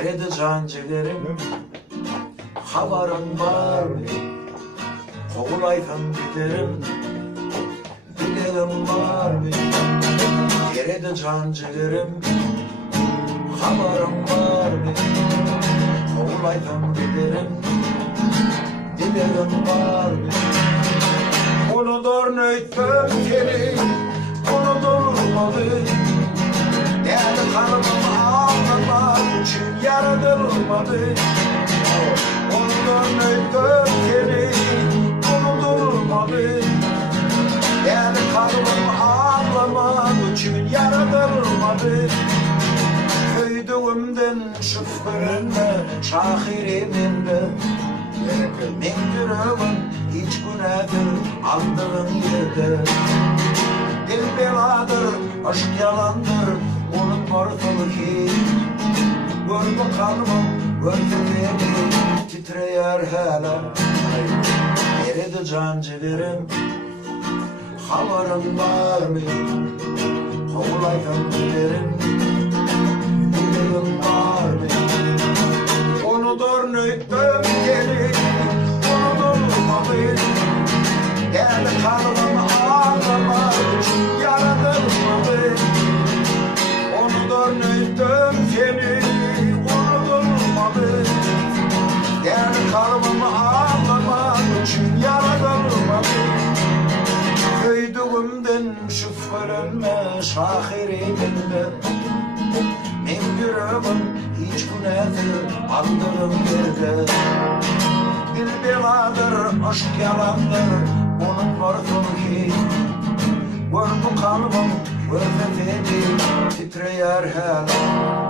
Eridi can ciğerim, havarın var mı? Kovulaytan giderim, bileğim var mı? Eridi can ciğerim, havarın var mı? Kovulaytan giderim, bileğim var mı? Unudur nöйтüm seni, unutulmadı. Değerli kalbim ağlamak için yaratılmadı. Unudur nöйтüm seni, unutulmadı. Değerli kalbim ağlamak için yaratılmadı. Köydüğümden şüphelenme, şahiriminde. Men yüreğim hiç günahtır aldığın yerde. Dil beladır, aşk yalandır, onun varlığı ki. Görme kalbim, görme titreyer hala. Eridi can ciğerim, havarın var mı? Kovulaytan giderim, bileğim var mı? Unudur nöйтüm seni, unutulmadı. Değerli kalbim ağlamak için yaratılmadı. Unudur nöйтüm seni, unutulmadı. Değerli kalbim ağlamak için yaratılmadı. Köydüğümden şüphelenme, şahiriminde. Men yüreğim hiç günahtır aldığım yerde. Dil beladır, aşk yalandır, onun varlığı ki. Gör bu kalbim, görme beni, titreyer hala.